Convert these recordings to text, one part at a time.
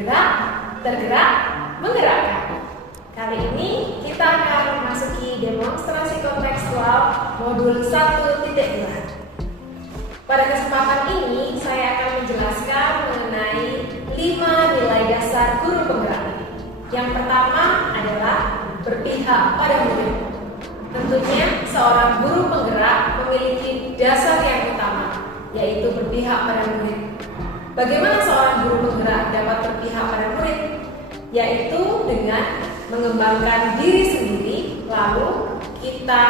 bergerak, tergerak, menggerakkan. Kali ini kita akan memasuki demonstrasi kontekstual modul 1.2. Pada kesempatan ini saya akan menjelaskan mengenai 5 nilai dasar guru penggerak. Yang pertama adalah berpihak pada murid. Tentunya seorang guru penggerak memiliki dasar yang utama, yaitu berpihak pada murid. Bagaimana seorang guru penggerak dapat berpihak pada murid? Yaitu dengan mengembangkan diri sendiri, lalu kita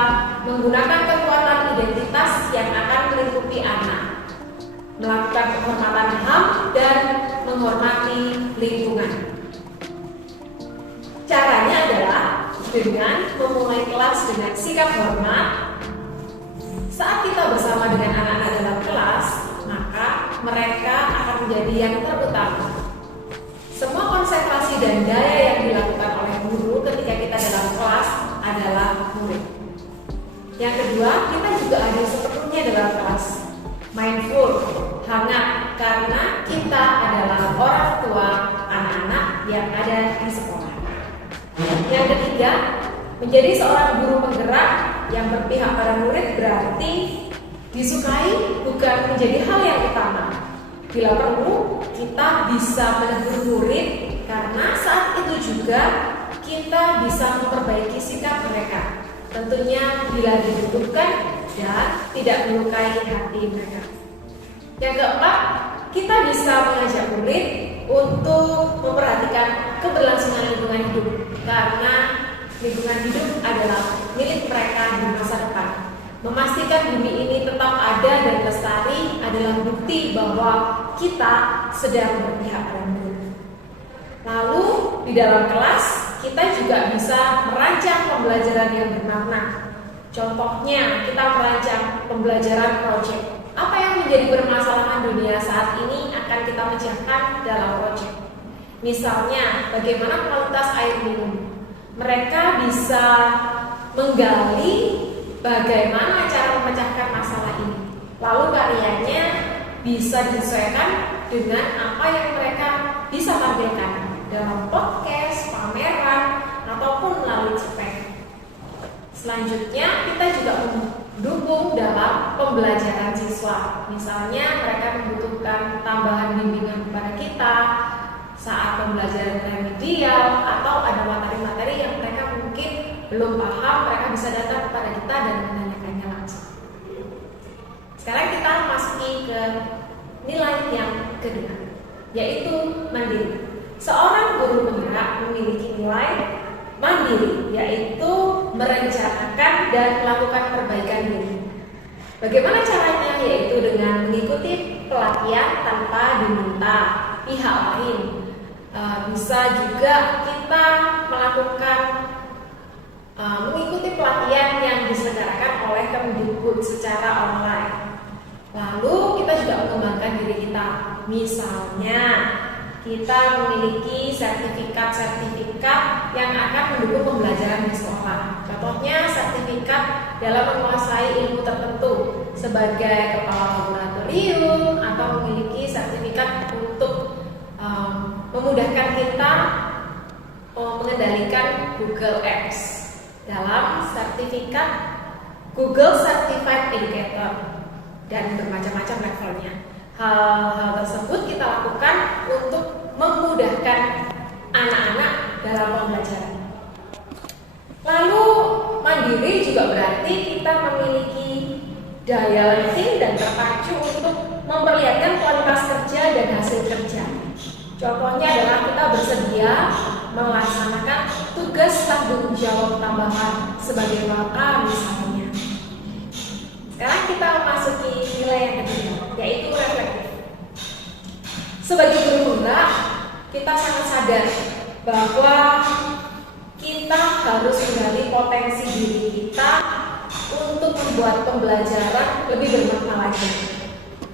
menggunakan kekuatan identitas yang akan melingkupi anak, melakukan penghormatan HAM dan menghormati lingkungan. Caranya adalah dengan memulai kelas dengan sikap hormat. Saat kita bersama dengan anak-anak dalam kelas, maka mereka akan menjadi yang terutama. Semua konsentrasi dan daya yang dilakukan oleh guru ketika kita dalam kelas adalah murid. Yang kedua, kita juga hadir sepenuhnya dalam kelas, mindful, hangat, karena kita adalah orang tua anak-anak yang ada di sekolah. Yang ketiga, menjadi seorang guru penggerak yang berpihak pada murid berarti disukai bukan menjadi hal yang utama. Bila perlu, kita bisa menegur murid karena saat itu juga kita bisa memperbaiki sikap mereka. Tentunya bila dibutuhkan dan tidak melukai hati mereka. Yang keempat, kita bisa mengajak murid untuk memperhatikan keberlangsungan lingkungan hidup, karena lingkungan hidup adalah milik mereka di masa depan. Memastikan bumi ini tetap ada dan lestari adalah bukti bahwa kita sedang berpihak pada murid. Lalu di dalam kelas kita juga bisa merancang pembelajaran yang bermakna. Contohnya kita merancang pembelajaran proyek. Apa yang menjadi permasalahan dunia saat ini akan kita pecahkan dalam proyek. Misalnya bagaimana kualitas air minum. Mereka bisa menggali bagaimana cara memecahkan masalah ini. Lalu karyanya bisa disesuaikan dengan apa yang mereka bisa tampilkan dalam podcast, pameran, ataupun melalui cerpen. Selanjutnya kita juga mendukung dalam pembelajaran siswa. Misalnya mereka membutuhkan tambahan bimbingan kepada kita saat pembelajaran remedial, atau ada materi-materi yang mereka mungkin belum paham, mereka bisa datang kepada kita dan menanyakannya langsung. Sekarang kita masuki ke nilai yang kedua, yaitu mandiri. Seorang guru penggerak memiliki nilai mandiri, yaitu merencanakan dan melakukan perbaikan diri. Bagaimana caranya? Yaitu dengan mengikuti pelatihan tanpa diminta pihak lain. Bisa juga kita melakukan mengikuti pelatihan yang diselenggarakan oleh Kemdikbud secara online. Lalu kita juga mengembangkan diri kita. Misalnya kita memiliki sertifikat-sertifikat yang akan mendukung pembelajaran di sekolah. Contohnya sertifikat dalam menguasai ilmu tertentu sebagai kepala laboratorium, atau memiliki sertifikat untuk memudahkan kita mengendalikan Google Apps dalam sertifikat Google Certified Educator dan bermacam-macam levelnya. Hal-hal tersebut kita lakukan untuk memudahkan anak-anak dalam pembelajaran. Lalu mandiri juga berarti kita memiliki daya lenting dan terpacu untuk memperlihatkan kualitas kerja dan hasil kerja. Contohnya adalah kita bersedia melaksanakan tugas tanggung jawab tambahan sebagai wakil misalnya. Sekarang kita memasuki nilai yang ketiga, yaitu reflektif. Sebagai guru penggerak, kita sangat sadar bahwa kita harus menggali potensi diri kita untuk membuat pembelajaran lebih bermakna lagi.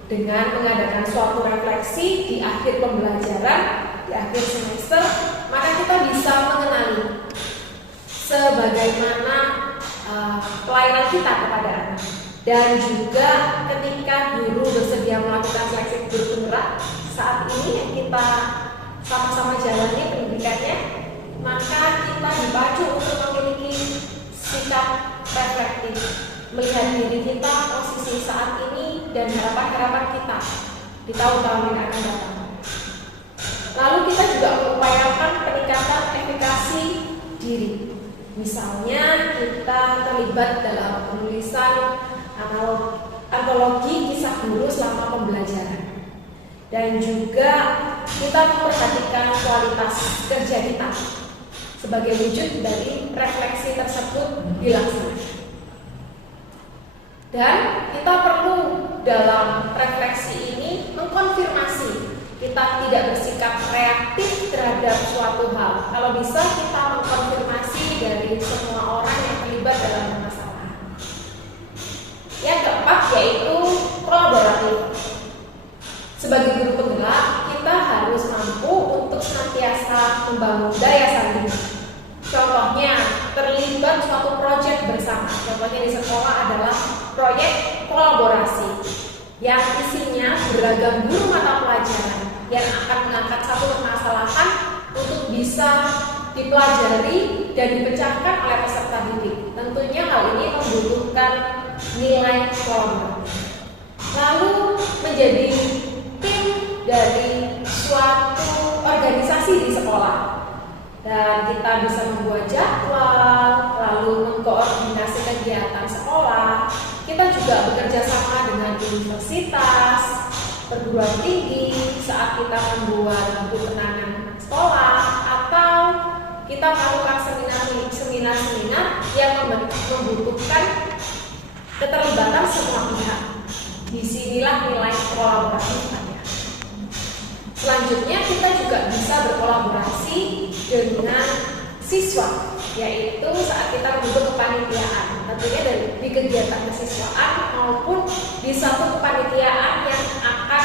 Dengan mengadakan suatu refleksi di akhir pembelajaran, di akhir semester, maka kita bisa mengenali sebagaimana pelayanan kita kepada anak. Dan juga ketika guru bersedia melakukan seleksi guru penggerak, saat ini yang kita sama-sama jalani pendidikannya, maka kita dipacu untuk memiliki sikap reflektif, melihat diri kita, posisi saat ini, dan harapan-harapan kita di tahun-tahun yang akan datang. Lalu kita juga mengupayakan peningkatan efikasi diri. Misalnya kita terlibat dalam penulisan antologi kisah guru selama pembelajaran. Dan juga kita memperhatikan kualitas kerja kita sebagai wujud dari refleksi tersebut dilaksanakan. Dan kita perlu dalam refleksi ini mengkonfirmasi kita tidak bersikap reaktif terhadap suatu hal. Kalau bisa kita mengkonfirmasi dari semua orang yang terlibat dalam permasalahan. Yang keempat yaitu kolaboratif. Sebagai guru penggerak, kita harus mampu untuk senantiasa membangun daya saing. Contohnya, terlibat suatu proyek bersama. Contohnya di sekolah adalah proyek kolaborasi yang isinya beragam guru mata pelajaran yang akan mengangkat satu permasalahan untuk bisa dipelajari dan dipecahkan oleh peserta didik. Tentunya hal ini membutuhkan nilai kolaboratif. Lalu menjadi tim dari suatu organisasi di sekolah. Dan kita bisa membuat jadwal, lalu mengkoordinasi kegiatan sekolah. Kita juga bekerja sama dengan universitas, perguruan tinggi saat kita membuat buku kenangan sekolah, atau kita melakukan seminar-seminar yang membutuhkan keterlibatan semua pihak. Disinilah nilai kolaborasi ada. Selanjutnya kita juga bisa berkolaborasi dengan siswa, yaitu saat kita membentuk kepanitiaan, tentunya di kegiatan kesiswaan maupun di satu kepanitiaan yang akan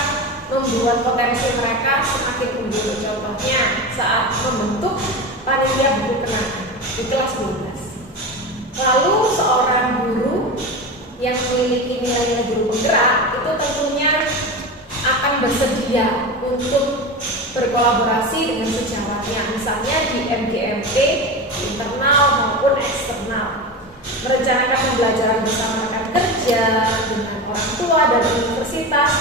membuat potensi mereka semakin unggul. Contohnya saat membentuk panitia buku kenangan di kelas 12. Lalu seorang guru yang memiliki nilai guru penggerak itu tentunya akan bersedia untuk berkolaborasi dengan sejawatnya, misalnya di MGMP internal maupun eksternal, merencanakan pembelajaran bersama rekan kerja dengan orang tua dan universitas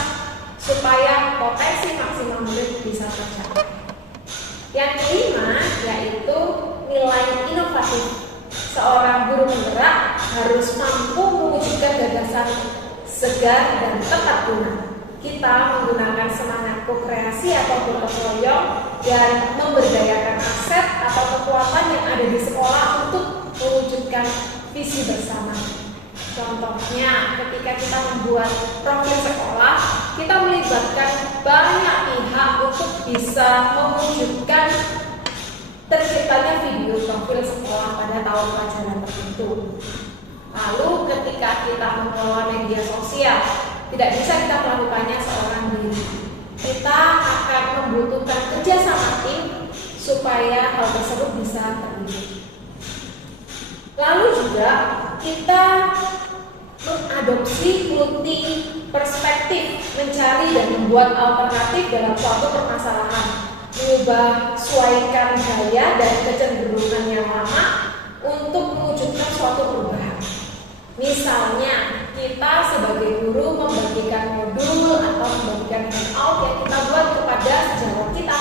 supaya potensi maksimal murid bisa tercapai. Yang kelima yaitu nilai inovatif. Seorang guru penggerak harus mampu mewujudkan gagasan segar dan tetap guna. Kita menggunakan semangat ko-kreasi atau gotong royong dan memberdayakan aset atau kekuatan yang ada di sekolah untuk mewujudkan visi bersama. Contohnya, ketika kita membuat profil sekolah, kita melibatkan banyak pihak untuk bisa mewujudkan terciptanya video profil sekolah pada tahun pelajaran tertentu. Lalu ketika kita mengelola media sosial, tidak bisa kita melakukannya seorang diri. Kita akan membutuhkan kerjasama tim supaya hal tersebut bisa terwujud. Lalu juga kita mengadopsi multi perspektif, mencari dan membuat alternatif dalam suatu permasalahan, mengubah sesuaikan gaya dan kecenderungan yang lama untuk mewujudkan suatu perubahan. Misalnya, kita sebagai guru membagikan modul atau membagikan handout yang kita buat kepada sejawat kita.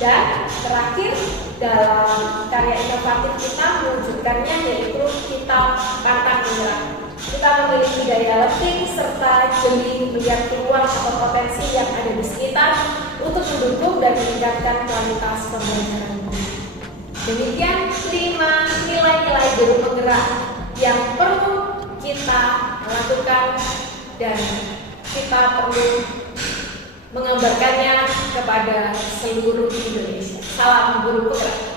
Dan terakhir, dalam karya inovatif kita mewujudkannya yaitu kita pantang menyerah. Kita memiliki daya letih serta jeli melihat peluang atau potensi yang ada di sekitar untuk mendukung dan meningkatkan kualitas pembelajaran. Demikian 5 nilai-nilai guru penggerak yang perlu kita lakukan dan kita perlu menggambarkannya kepada seluruh Indonesia. Salam guru penggerak.